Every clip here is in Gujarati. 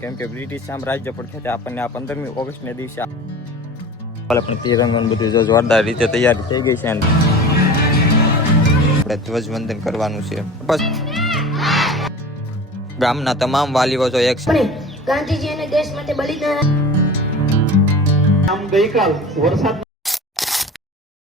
કેમ કે બ્રિટિશ સામ્રાજ્ય પડખેથી આપણને આ 15મી ઓગસ્ટના દિવસે આપણે તિરંગાનું બધું જોરદાર રીતે તૈયારી થઈ ગઈ છે અને આપણે ધ્વજવંદન કરવાનું છે. બસ ગામના તમામ વાલીઓ જો એક ગાંધીજી અને દેશ માટે બલિદાન. આમ ગઈકાલ વરસાદ.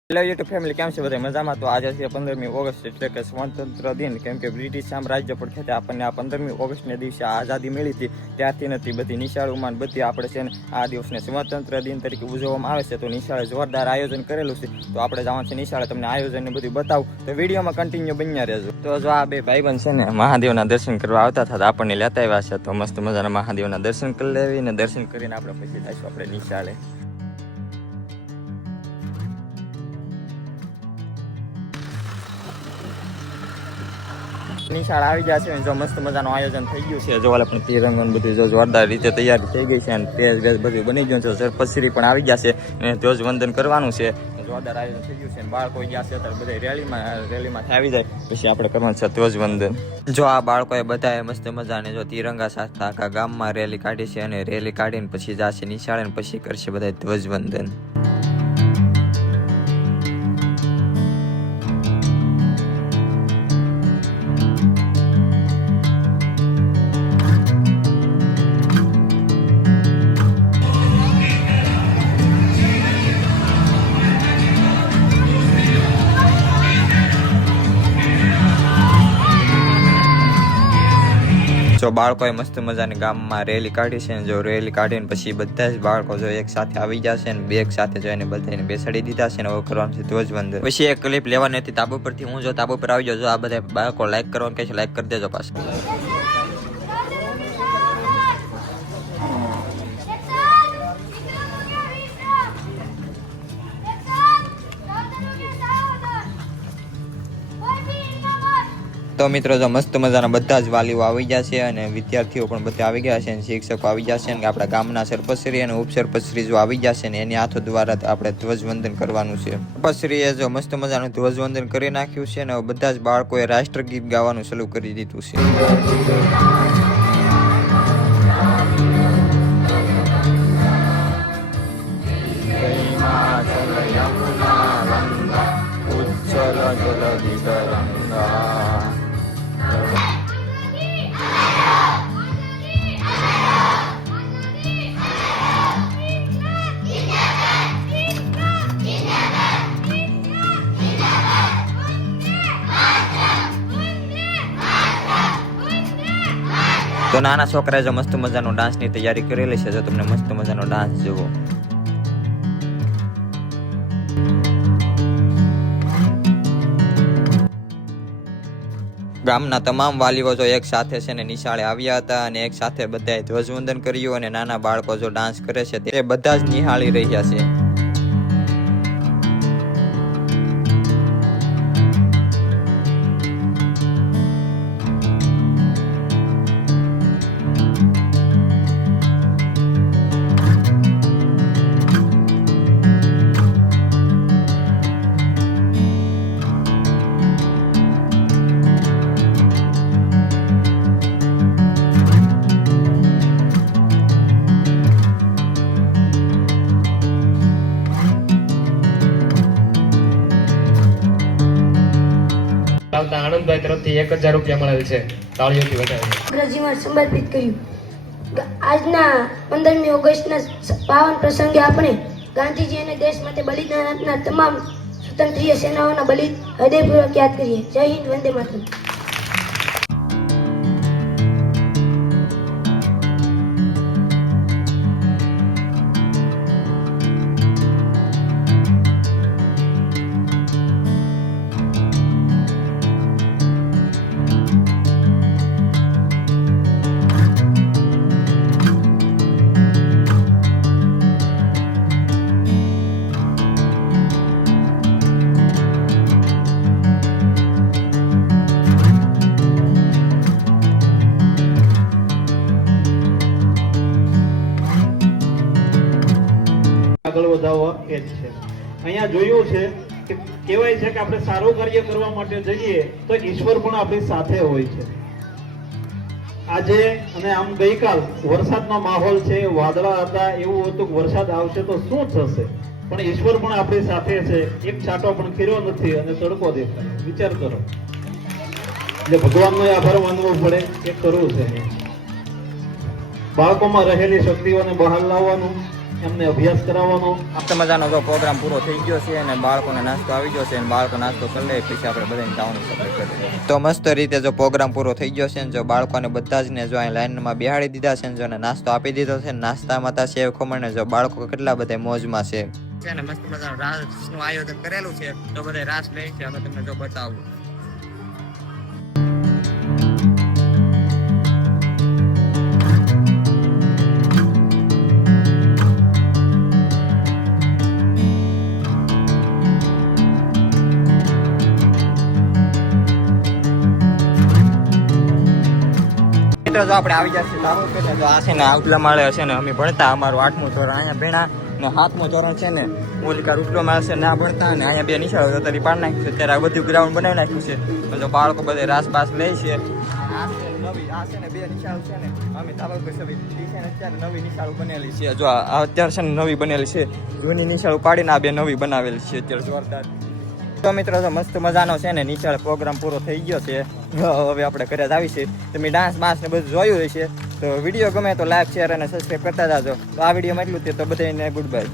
હેલો યુટ્યુબ ફેમિલી, કેમ છે બધા મજામાં? તો આજે છે 15મી ઓગસ્ટ એટલે કે સ્વતંત્ર દિન. કેમ કે બ્રિટિશ સામ્રાજ્ય પડખેથી આપણને આ 15મી ઓગસ્ટના દિવસે આઝાદી મળી હતી ત્યારથી નથી બધી નિશાળોમાં બધી આપણે છે ને આ દિવસને સ્વતંત્ર દિન તરીકે ઉજવવામાં આવે છે. તો નિશાળે જોરદાર આયોજન કરેલું છે, તો આપણે જવાનું છે નિશાળે, તમને આયોજનને બધું બતાવું, તો વિડીયોમાં કન્ટિન્યુ બન્યા રહેજો. તો જો આ બે ભાઈબંધ છે ને મહાદેવના દર્શન કરવા આવતા હતા, આપણને લેતા આવ્યા છે. તો મસ્ત મજાના મહાદેવના દર્શન કરી લેવી ને દર્શન કરીને આપણે પછી જઈશું આપણે નિશાળે. નિશાળ આવી ગયા છે, જો મસ્ત મજાનું આયોજન થઈ ગયું છે. જો આપણે તિરંગાનું બધું જો જોરદાર રીતે તૈયારી થઈ ગઈ છે અને તેજ ગેસ બધું બની ગયું છે. સરપંચશ્રી પણ આવી ગયા છે અને ધ્વજવંદન કરવાનું છે. જોરદાર આયોજન થઈ ગયું છે અને બાળકો ગયા છે અત્યારે બધા રેલીમાંથી આવી જાય પછી આપણે કરવાનું છે ધ્વજવંદન. જો આ બાળકોએ બધાએ મસ્ત મજાને જો તિરંગા સાથે આખા ગામમાં રેલી કાઢી છે અને રેલી કાઢીને પછી જશે નિશાળે અને પછી કરશે બધા ધ્વજવંદન. જો બાળકોએ મસ્ત મજાની ગામમાં રેલી કાઢી છે, જો રેલી કાઢીને પછી બધા જ બાળકો જો એક સાથે આવી જશે અને બેગ સાથે જઈને બધાને બેસાડી દીધા છે ને હવે કરવાનું છે ધ્વજવંદન. પછી એક ક્લિપ લેવાની હતી તાબુ પરથી, હું જો તાબુ પર આવી જાઉં, જો આ બધા બાળકો લાઈક કરવાનું કહે છે, લાઈક કરી દેજો પાછું. તો મિત્રો જો મસ્ત મજાના બધા જ વાલીઓ આવી ગયા છે અને વિદ્યાર્થીઓ પણ બધા આવી ગયા છે અને શિક્ષકો આવી ગયા છે અને આપણા ગામના સરપંચશ્રી અને ઉપસરપંચશ્રી જો આવી ગયા છે ને એની હાથો દ્વારા આપણે ધ્વજવંદન કરવાનું છે. સરપંચશ્રીએ જો મસ્ત મજાનું ધ્વજવંદન કરી નાખ્યું છે અને બધા જ બાળકોએ રાષ્ટ્રગીત ગાવાનું શરૂ કરી દીધું છે. તો નાના છોકરાએ જો મસ્ત મજાનો ડાન્સની તૈયારી કરેલી છે, જો તમને મસ્ત મજાનો ડાન્સ જુઓ. ગામના તમામ વાલીઓ જો એક સાથે છે ને નિશાળે આવ્યા હતા અને એક સાથે બધાએ ધ્વજવંદન કર્યું અને નાના બાળકો જો ડાન્સ કરે છે તે બધા જ નિહાળી રહ્યા છે. આનંદભાઈ તરફથી 1000 રૂપિયા મળેલ છે, તાળીઓથી વધાવી અંગ્રેજીમાં સમર્પિત કર્યું. આજના 15મી ઓગસ્ટના પાવન પ્રસંગે આપણે ગાંધીજી અને દેશ માટે બલિદાન આપનાર તમામ સ્વતંત્રીય સેનાઓના હૃદયપૂર્વક યાદ કરીએ. જય હિન્દ, વંદે માતરમ. આગળ વધાવવા એ જ છે. અહીંયા જોયું છે કે કહેવાય છે કે આપણે સારું કાર્ય કરવા માટે જઈએ તો ઈશ્વર પણ આપણી સાથે હોય છે. આજે અને આમ ગઈકાલ વરસાદનો માહોલ છે, વાદળા હતા, એવું હતું કે વરસાદ આવશે તો શું થશે, પણ ઈશ્વર પણ આપણી સાથે છે. એક છાંટો પણ ખીરો નથી અને તડકો દેખાય. વિચાર કરો, એટલે ભગવાનનો આભાર માનવો પડે, એ કરવું છે. બાળકોમાં રહેલી શક્તિઓને બહાર લાવવાનું, એમને અભ્યાસ કરાવવાનો. મસ્ત મજાનો જો પ્રોગ્રામ પૂરો થઈ ગયો છે અને બાળકોને નાસ્તો આવી ગયો છે અને બાળકો નાસ્તો કરી લે પછી આપણે બધાને જવાનું સફર કરીએ. તો મસ્ત રીતે જો પ્રોગ્રામ પૂરો થઈ ગયો છે ને જો બાળકોને બધા જ ને જો અહીં લાઈનમાં બેહાડી દીધા છે ને જો નાસ્તો આપી દીધો છે. નાસ્તામાં તા સેવ ખમણ ને જો બાળકો કેટલા બધા મોજમાં છે. મસ્ત મજાનું રાસનું આયોજન કરેલું છે, તો બધા રાસ લે છે. અમે તમને જો બતાવું. જો આપણે આવી જશે દાહોદ છે ને, તો આ છે ને આઉટલા માળે છે ને અમે ભણતા. અમારું 8મું ધોરણ અહીંયા ભણ્યા ને 7મું ધોરણ છે ને મોલિકા રૂટલો માળ છે ના ભણતા. અને અહીંયા 2 નિશાળો તરી પાડ નાખ્યું છે. ત્યારે આ બધું ગ્રાઉન્ડ બનાવી નાખ્યું છે. તો જો બાળકો બધે રાસ બાસ લે છે. આ છે નવી, આ છે ને 2 નિશાળો છે ને અમે તાલુકા સભી છે ને અત્યારે નવી નિશાળો બનેલી છે. જો આ અત્યારે છે ને નવી બનેલી છે. જૂની નિશાળો પાડીને આ 2 નવી બનાવેલી છે અત્યારે જોરદાર. તો મિત્રો તો મસ્ત મજાનો છે ને નિશાળ પ્રોગ્રામ પૂરો થઈ ગયો છે. હવે આપણે ઘરે જ આવી છે. તમે ડાન્સ બાન્સ ને બધું જોયું હશે. તો વિડીયો ગમે તો લાઈક શેર અને સબસ્ક્રાઈબ કરતા જાજો. તો આ વિડીયોમાં એટલું જ. તો બધાને ગુડ બાય.